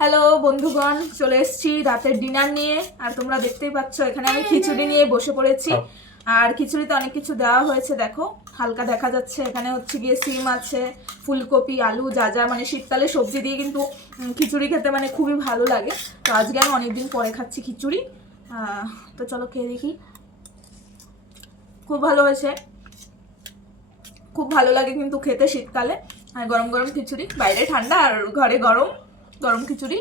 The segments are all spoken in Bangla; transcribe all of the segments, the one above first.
হ্যালো বন্ধুগণ, চলে এসেছি রাতের ডিনার নিয়ে। আর তোমরা দেখতেই পাচ্ছ এখানে আমি খিচুড়ি নিয়ে বসে পড়েছি। আর খিচুড়িতে অনেক কিছু দেওয়া হয়েছে, দেখো হালকা দেখা যাচ্ছে। এখানে হচ্ছে গিয়ে সিম আছে, ফুলকপি, আলু, যা যা মানে শীতকালে সবজি দিয়ে কিন্তু খিচুড়ি খেতে মানে খুবই ভালো লাগে। তো আজকে আমি অনেকদিন পরে খাচ্ছি খিচুড়ি। তো চলো খেয়ে দেখি। খুব ভালো হয়েছে, খুব ভালো লাগে কিন্তু খেতে শীতকালে। আর গরম গরম খিচুড়ি, বাইরে ঠান্ডা আর ঘরে গরম গরম খিচুড়ি।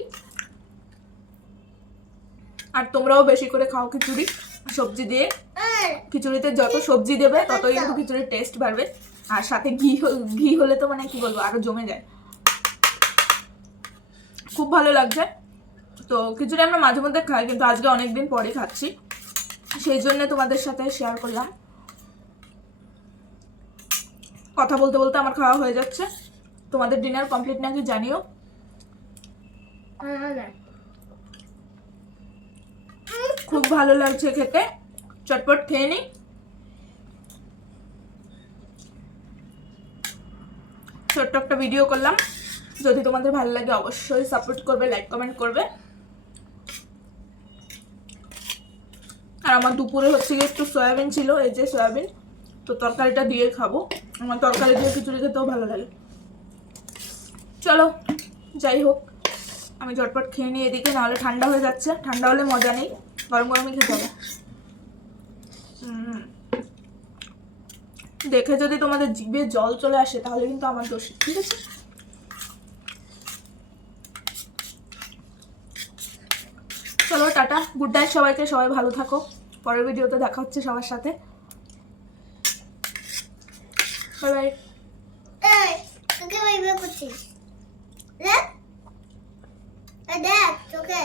আর তোমরাও বেশি করে খাও খিচুড়ি সবজি দিয়ে। খিচুড়িতে যত সবজি দেবে ততই কিন্তু খিচুড়ির টেস্ট বাড়বে। আর সাথে ঘি হলে তো মানে কি বলবো, আরো জমে যায়। খুব ভালো লাগছে। তো খিচুড়ি আমরা মাঝে মধ্যে খাই, কিন্তু আজকে অনেকদিন পরে খাচ্ছি, সেই জন্য তোমাদের সাথে শেয়ার করলাম। কথা বলতে বলতে আমার খাওয়া হয়ে যাচ্ছে। তোমাদের ডিনার কমপ্লিট নাকি জানিও। খুব ভালো লাগছে খেতে, চটপট খেয়ে নিই। ছোট্ট একটা ভিডিও করলাম, যদি তোমাদের ভালো লাগে অবশ্যই সাপোর্ট করবে, লাইক কমেন্ট করবে। আর আমার দুপুরে হচ্ছে গিয়ে একটু সয়াবিন ছিল, এই যে সয়াবিন, তো তরকারিটা দিয়ে খাবো। আমার তরকারি দিয়ে খিচুড়ি খেতেও ভালো লাগে। চলো যাই হোক, আমি ঝটপট খেয়ে নিই এদিকে, নাহলে ঠান্ডা হয়ে যাচ্ছে। ঠান্ডা হলে মজা নেই, গরম গরমই খেতে হবে। দেখে যদি তোমাদের জিভে জল চলে আসে তাহলে কিন্তু আমার দোষ, ঠিক আছে? চলো টাটা, গুড নাইট সবাইকে, সবাই ভালো থাকো। পরের ভিডিওতে দেখা হচ্ছে সবার সাথে। Bye bye. এই তোকে বাইবে করছিস দেখ দেখ তোকে